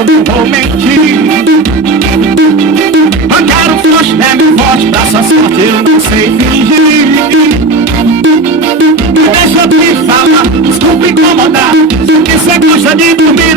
eu não vou mentir. Eu quero forte, é meu forte, pra sua sorte eu não sei fingir. Deixa eu te falar, desculpa incomodar, que cê gosta de dormir